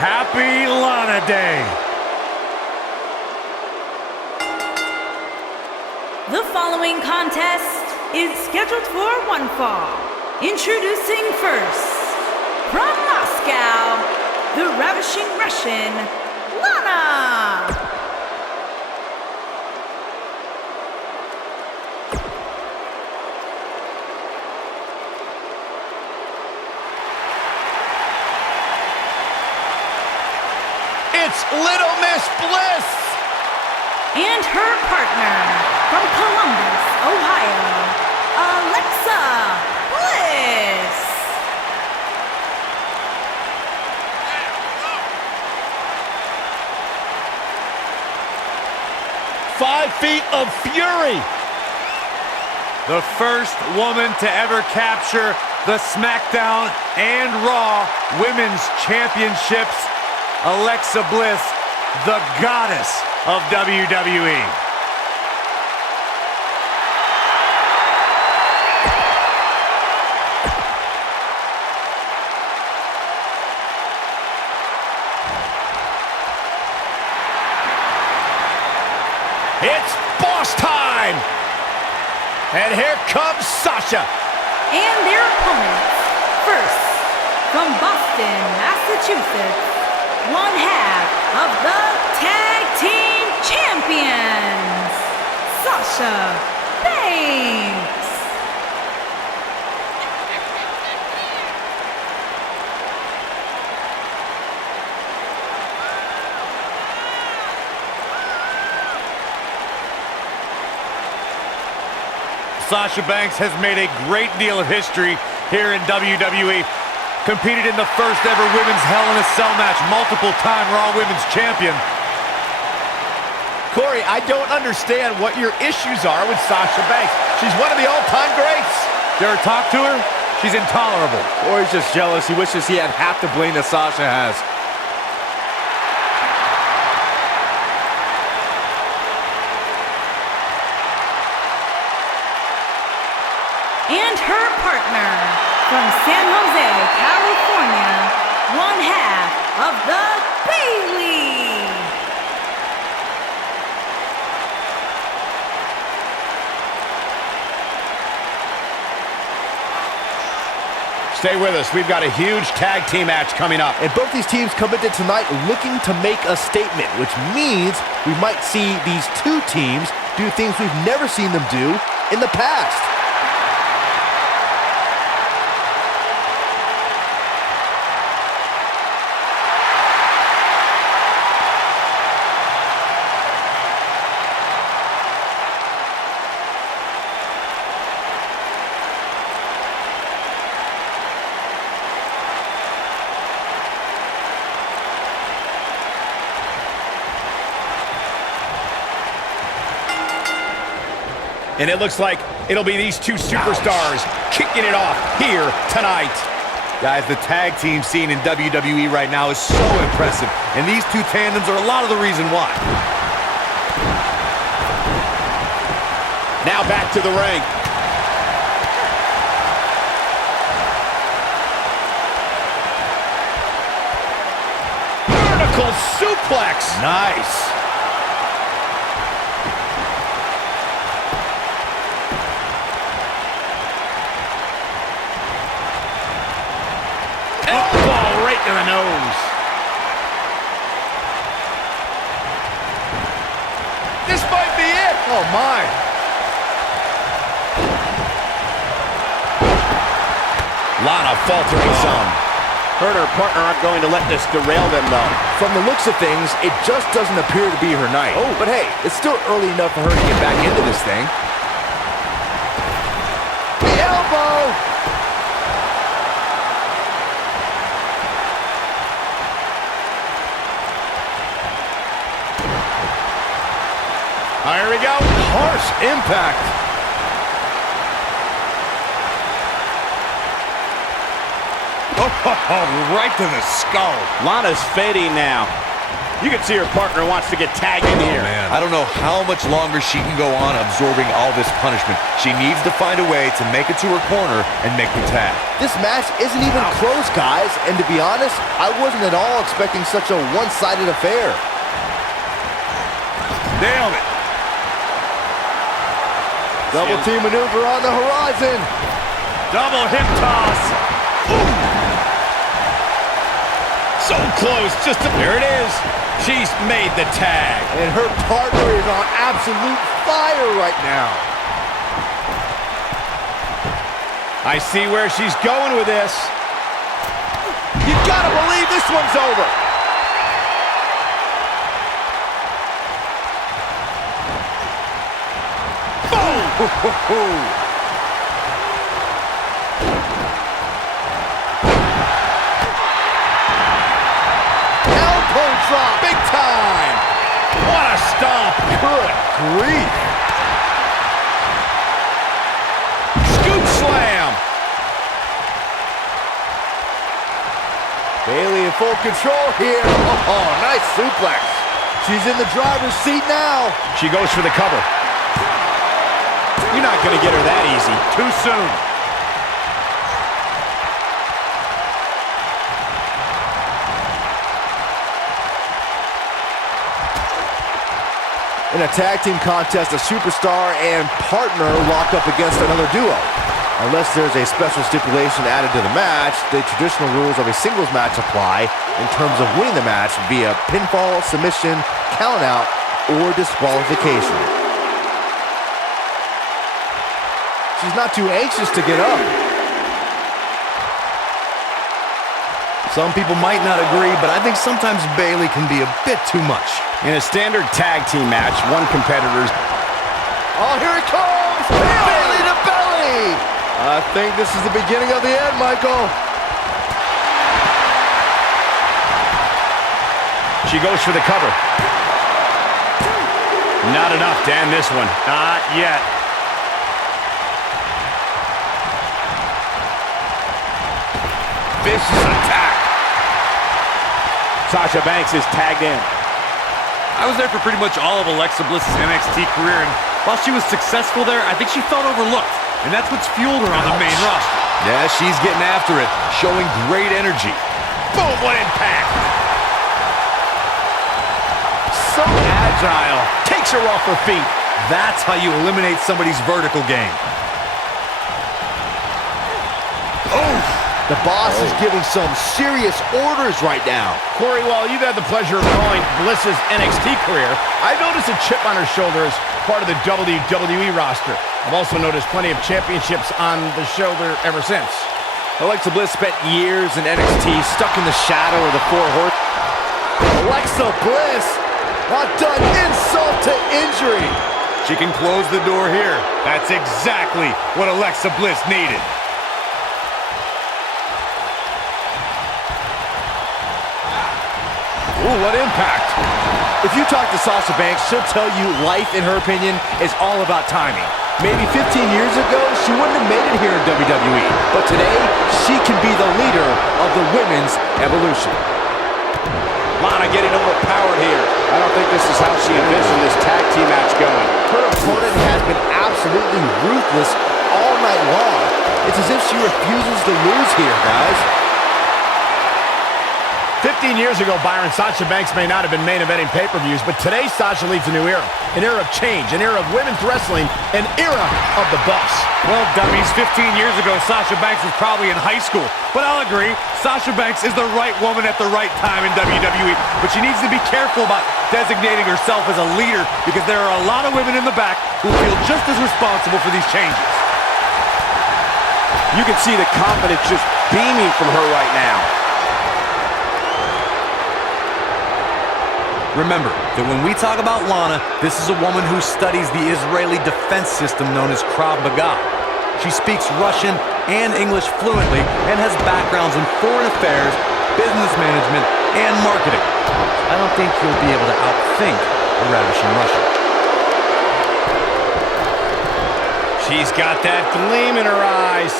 Happy Lana Day! The following contest is scheduled for one fall. Introducing first, from Moscow, the ravishing Russian, Lana! It's Little Miss Bliss! And her partner, from Columbus, Ohio, Alexa Bliss! 5 feet of fury! The first woman to ever capture the Smackdown and Raw Women's Championships, Alexa Bliss, the goddess of WWE. It's boss time! And here comes Sasha. And their opponents, first, from Boston, Massachusetts, one half of the Tag Team Champions, Sasha Banks. Sasha Banks has made a great deal of history here in WWE. Competed in the first ever Women's Hell in a Cell match, multiple-time Raw Women's Champion. Corey, I don't understand what your issues are with Sasha Banks. She's one of the all-time greats. Dare I talk to her? She's intolerable. Corey's just jealous. He wishes he had half the bling that Sasha has. And her partner, from San Jose, California, one half of the Bayley. Stay with us. We've got a huge tag team match coming up. And both these teams come into tonight looking to make a statement, which means we might see these two teams do things we've never seen them do in the past. And it looks like it'll be these two superstars kicking it off here tonight. Guys, the tag team scene in WWE right now is so impressive, and these two tandems are a lot of the reason why. Now back to the ring. Vertical suplex. Nice. Elbow right to the nose. This might be it. Oh my. Lana faltering some. Her and her partner aren't going to let this derail them, though. From the looks of things, it just doesn't appear to be her night. Oh, but hey, it's still early enough for her to get back into this thing. The elbow. Here we go. Harsh impact. Oh, right to the skull. Lana's fading now. You can see her partner wants to get tagged in here. Man. I don't know how much longer she can go on absorbing all this punishment. She needs to find a way to make it to her corner and make the tag. This match isn't even close, guys. And to be honest, I wasn't at all expecting such a one-sided affair. Nailed it. Double team maneuver on the horizon. Double hip toss. Ooh. So close, there it is. She's made the tag. And her partner is on absolute fire right now. I see where she's going with this. You gotta believe this one's over. Boom! Elbow drop, big time. What a stomp. Good grief. Scoop slam. Bayley in full control here. Oh, nice suplex. She's in the driver's seat now. She goes for the cover. You're not going to get her that easy. Too soon. In a tag team contest, a superstar and partner lock up against another duo. Unless there's a special stipulation added to the match, the traditional rules of a singles match apply in terms of winning the match via pinfall, submission, countout, or disqualification. She's not too anxious to get up. Some people might not agree, but I think sometimes Bayley can be a bit too much. In a standard tag team match, one competitor's... Oh, here it comes! Bayley to belly! I think this is the beginning of the end, Michael. She goes for the cover. Not enough to end this one. Not yet. Vicious attack. Sasha Banks is tagged in. I was there for pretty much all of Alexa Bliss's NXT career, and while she was successful there, I think she felt overlooked, and that's what's fueled her on the main roster. Yeah, she's getting after it, showing great energy. Boom, what impact. So agile. Takes her off her feet. That's how you eliminate somebody's vertical game. The boss is giving some serious orders right now. Corey, while you've had the pleasure of knowing Bliss's NXT career, I've noticed a chip on her shoulder as part of the WWE roster. I've also noticed plenty of championships on the shoulder ever since. Alexa Bliss spent years in NXT, stuck in the shadow of the Four Horsemen. Alexa Bliss not done insult to injury. She can close the door here. That's exactly what Alexa Bliss needed. Ooh, what impact. If you talk to Sasha Banks, she'll tell you life, in her opinion, is all about timing. Maybe 15 years ago, she wouldn't have made it here in WWE. But today, she can be the leader of the women's evolution. Lana getting overpowered here. I don't think this is how she envisioned this tag team match going. Her opponent has been absolutely ruthless all night long. It's as if she refuses to lose here, guys. 15 years ago, Byron, Sasha Banks may not have been main eventing pay-per-views, but today Sasha leads a new era. An era of change, an era of women's wrestling, an era of the bus. Well, dummies, 15 years ago, Sasha Banks was probably in high school. But I'll agree, Sasha Banks is the right woman at the right time in WWE. But she needs to be careful about designating herself as a leader, because there are a lot of women in the back who feel just as responsible for these changes. You can see the confidence just beaming from her right now. Remember that when we talk about Lana, this is a woman who studies the Israeli defense system known as Krav Maga. She speaks Russian and English fluently and has backgrounds in foreign affairs, business management, and marketing. I don't think you'll be able to outthink a ravishing Russian. She's got that gleam in her eyes.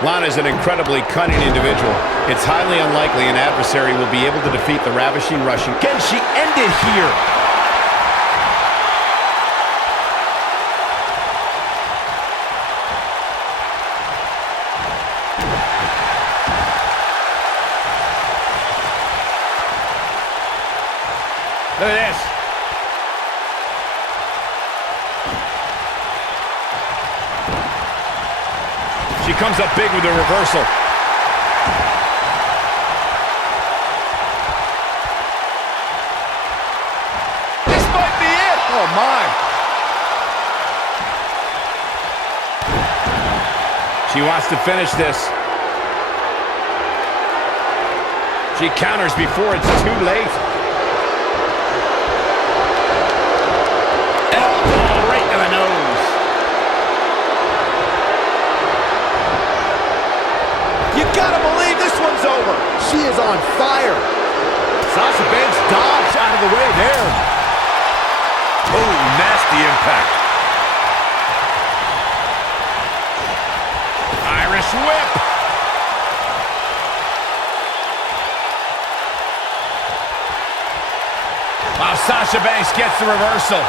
Lana is an incredibly cunning individual. It's highly unlikely an adversary will be able to defeat the ravishing Russian. Can she end it here? Look at this. She comes up big with a reversal. This might be it. Oh, my. She wants to finish this. She counters before it's too late. Elbow right to the nose. You gotta believe this one's over. She is on fire. Sasha Banks dodged out of the way there. Oh, nasty impact. Irish whip. Wow, Sasha Banks gets the reversal.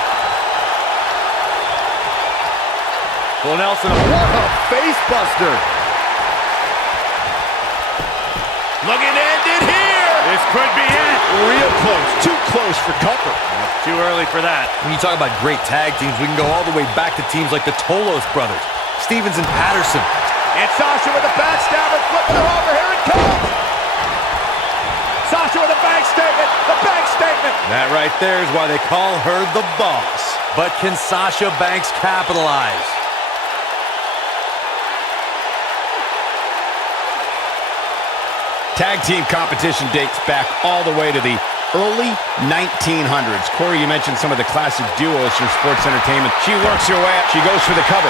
Well, Nelson, What a face buster. Looking to end it here. this could be it. Real close. Too close for comfort. Too early for that. When you talk about great tag teams, we can go all the way back to teams like the Tolos brothers, Stevens and Patterson. And Sasha with a backstabber, flipping her over. Here it comes. Sasha with a bank statement. The bank statement. That right there is why they call her the boss. But can Sasha Banks capitalize? Tag team competition dates back all the way to the early 1900s. Corey, you mentioned some of the classic duos from sports entertainment. She works her way up. She goes for the cover.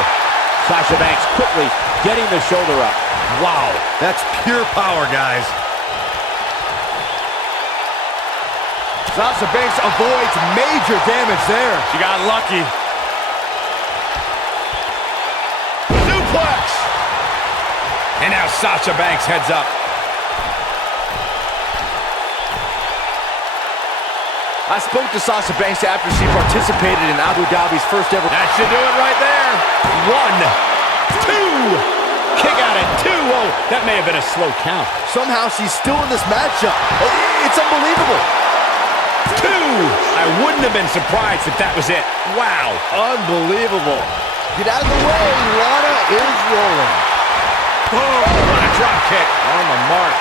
Sasha Banks quickly getting the shoulder up. Wow, that's pure power, guys. Sasha Banks avoids major damage there. She got lucky. Suplex. And now Sasha Banks heads up. I spoke to Sasha Banks after she participated in Abu Dhabi's first ever. That should do it right there. 1, 2. Kick out at 2. Oh, that may have been a slow count. Somehow she's still in this matchup. It's unbelievable. 2. I wouldn't have been surprised if that was it. Wow. Unbelievable. Get out of the way. Lana is rolling. Boom. What a drop kick. On the mark.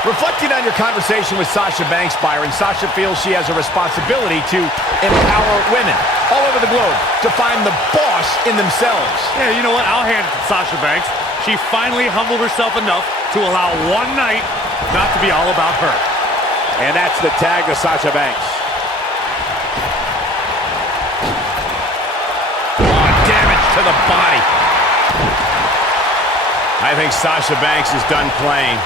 Reflecting on your conversation with Sasha Banks, Byron, Sasha feels she has a responsibility to empower women all over the globe to find the boss in themselves. Yeah, you know what? I'll hand it to Sasha Banks. She finally humbled herself enough to allow one night not to be all about her. And that's the tag to Sasha Banks. Oh, damage to the body. I think Sasha Banks is done playing.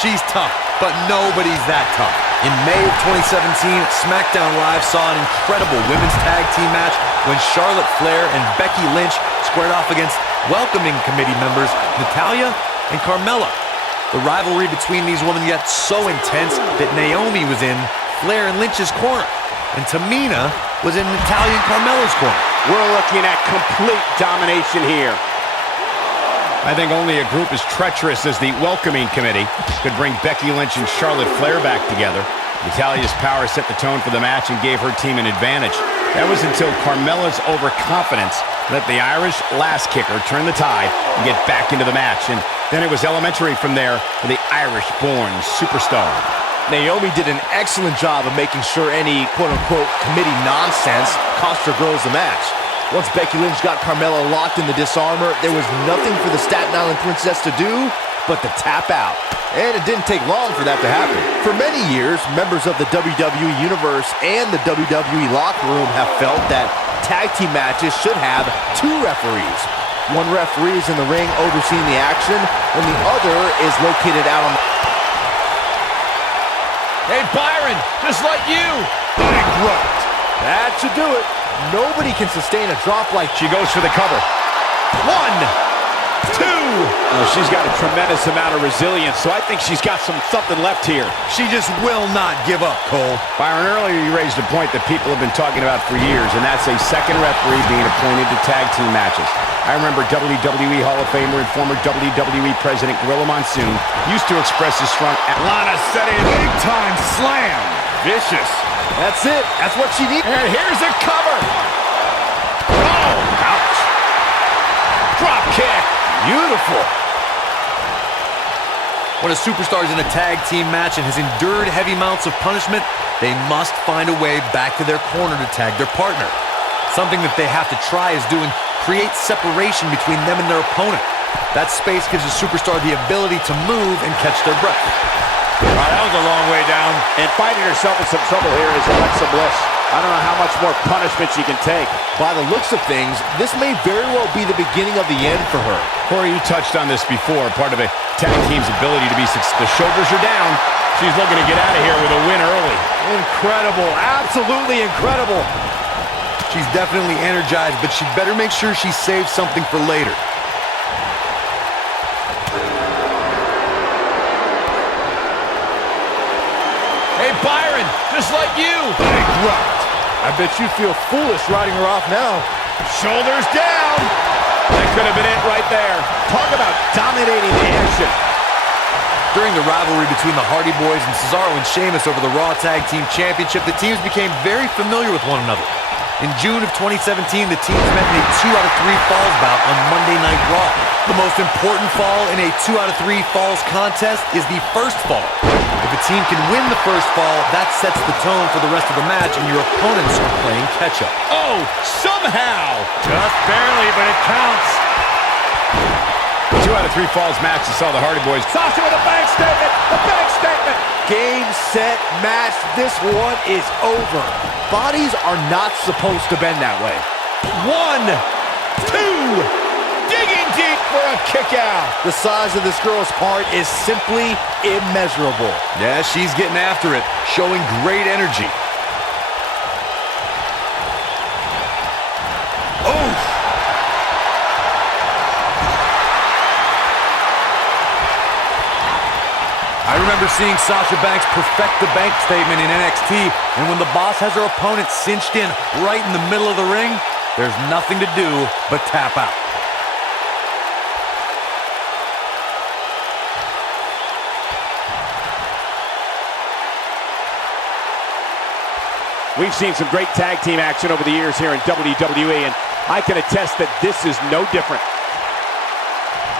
She's tough, but nobody's that tough. In May of 2017, Smackdown Live saw an incredible women's tag team match when Charlotte Flair and Becky Lynch squared off against welcoming committee members Natalya and Carmella. The rivalry between these women got so intense that Naomi was in Flair and Lynch's corner, and Tamina was in Natalya and Carmella's corner. We're looking at complete domination here. I think only a group as treacherous as the welcoming committee could bring Becky Lynch and Charlotte Flair back together. Natalya's power set the tone for the match and gave her team an advantage. That was until Carmella's overconfidence let the Irish last kicker turn the tide and get back into the match. And then it was elementary from there for the Irish-born superstar. Naomi did an excellent job of making sure any quote-unquote committee nonsense cost her girls the match. Once Becky Lynch got Carmella locked in the disarmor, there was nothing for the Staten Island Princess to do but to tap out. And it didn't take long for that to happen. For many years, members of the WWE Universe and the WWE locker room have felt that tag team matches should have 2 referees. One referee is in the ring overseeing the action, and the other is located out on the... Hey, Byron, just like you. Bankrupt. That should do it. Nobody can sustain a drop like She goes for the cover. 1, 2. Well, she's got a tremendous amount of resilience, so I think she's got something left here. She just will not give up, Cole. Byron, earlier you raised a point that people have been talking about for years, and that's a second referee being appointed to tag team matches. I remember WWE Hall of Famer and former WWE President Gorilla Monsoon used to express his strong... Lana setting a big-time slam. Vicious. That's it. That's what she needs. And here's a cover. Oh, ouch. Drop kick. Beautiful. When a superstar is in a tag team match and has endured heavy amounts of punishment, they must find a way back to their corner to tag their partner. Something that they have to try is doing create separation between them and their opponent. That space gives a superstar the ability to move and catch their breath. That was a long way down. And finding herself in some trouble here is Alexa Bliss. I don't know how much more punishment she can take. By the looks of things, this may very well be the beginning of the end for her. Corey, you touched on this before. Part of a tag team's ability to be successful. The shoulders are down. She's looking to get out of here with a win early. Incredible. Absolutely incredible. She's definitely energized, but she'd better make sure she saves something for later. Hey, Byron, just like you. Bankrupt. I bet you feel foolish riding her off now. Shoulders down. That could have been it right there. Talk about dominating the action. During the rivalry between the Hardy Boys and Cesaro and Sheamus over the Raw Tag Team Championship, the teams became very familiar with one another. In June of 2017, the teams met in a 2 out of 3 falls bout on Monday Night Raw. The most important fall in a 2 out of 3 falls contest is the first fall. If a team can win the first fall, that sets the tone for the rest of the match, and your opponents are playing catch-up. Oh, somehow. Just barely, but it counts. 2 out of 3 falls match that saw the Hardy Boys. Sasha with a bank statement. A bank statement. Game, set, match. This one is over. Bodies are not supposed to bend that way. 1, 2. Digging deep for a kick out. The size of this girl's heart is simply immeasurable. Yeah, she's getting after it, showing great energy. Oh. I remember seeing Sasha Banks perfect the bank statement in NXT, and when the boss has her opponent cinched in right in the middle of the ring, there's nothing to do but tap out. We've seen some great tag team action over the years here in WWE, and I can attest that this is no different.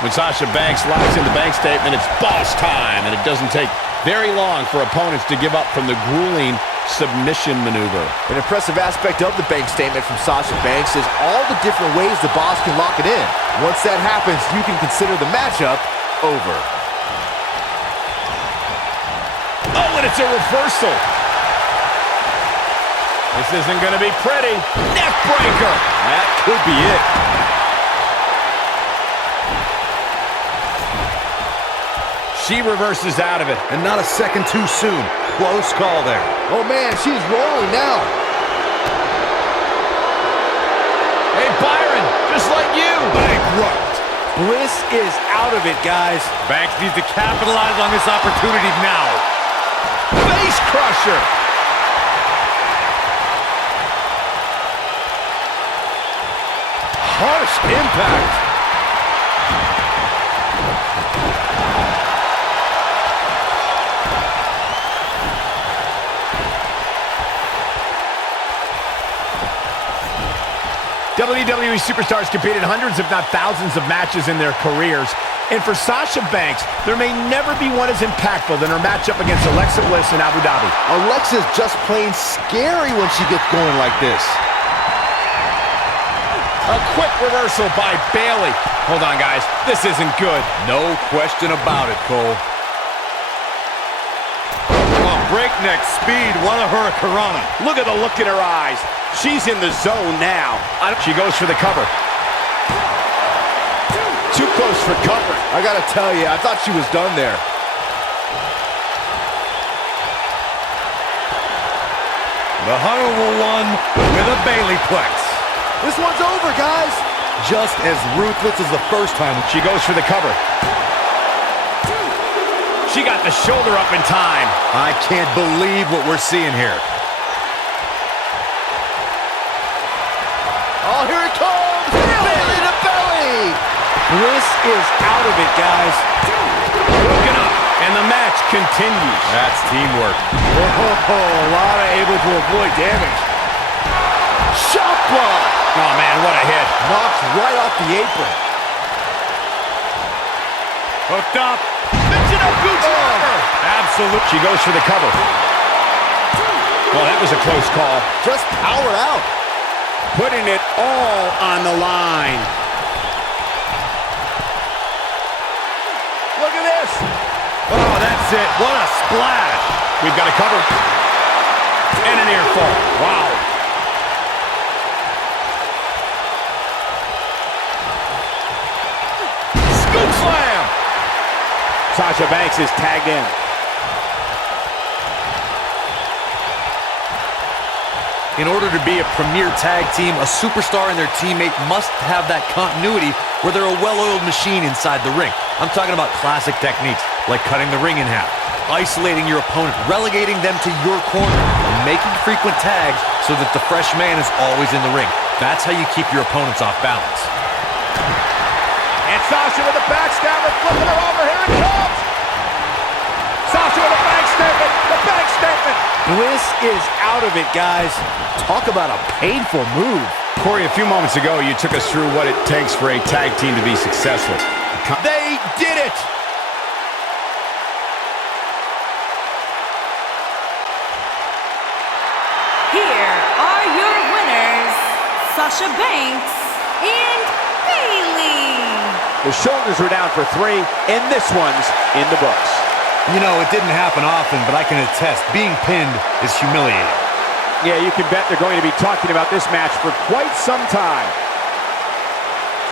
When Sasha Banks locks in the bank statement, it's boss time, and it doesn't take very long for opponents to give up from the grueling submission maneuver. An impressive aspect of the bank statement from Sasha Banks is all the different ways the boss can lock it in. Once that happens, you can consider the matchup over. Oh, and it's a reversal. This isn't going to be pretty. Neck breaker. That could be it. She reverses out of it. And not a second too soon. Close call there. Oh man, she's rolling now. Hey, Byron, just like you. Bankrupt. Bliss is out of it, guys. Banks needs to capitalize on this opportunity now. Face crusher. Harsh impact. WWE superstars competed hundreds, if not thousands, of matches in their careers. And for Sasha Banks, there may never be one as impactful than her matchup against Alexa Bliss in Abu Dhabi. Alexa's just plain scary when she gets going like this. A quick reversal by Bayley. Hold on, guys. This isn't good. No question about it, Cole. Breakneck speed, one of her Karana. Look at the look in her eyes. She's in the zone now. She goes for the cover. Too close for comfort. I gotta tell you, I thought she was done there. The Honorable One with a Bayley plex. This one's over, guys. Just as ruthless as the first time. She goes for the cover. She got the shoulder up in time. I can't believe what we're seeing here. Oh, here it comes. Belly to belly. Bliss is out of it, guys. Broken up, and the match continues. That's teamwork. Oh, Lana able to avoid damage. Shot block. Oh, man, what a hit. Knocked right off the apron. Hooked up. Absolute. She goes for the cover. Oh, that was a close call. Just powered out. Putting it all on the line. Look at this. Oh, that's it. What a splash. We've got a cover. And an air fall. Wow. Scoop slam. Sasha Banks is tagged in. In order to be a premier tag team, a superstar and their teammate must have that continuity where they're a well-oiled machine inside the ring. I'm talking about classic techniques, like cutting the ring in half, isolating your opponent, relegating them to your corner, and making frequent tags so that the fresh man is always in the ring. That's how you keep your opponents off balance. And Sasha with a backstab and flipping her over. Here it comes. Sasha with a backstatement. The backstatement. Bliss is out of it, guys. Talk about a painful move. Corey, a few moments ago, you took us through what it takes for a tag team to be successful. They did it. Here are your winners, Sasha Banks and Bayley. The shoulders were down for 3, and this one's in the books. You know, it didn't happen often, but I can attest, being pinned is humiliating. Yeah, you can bet they're going to be talking about this match for quite some time.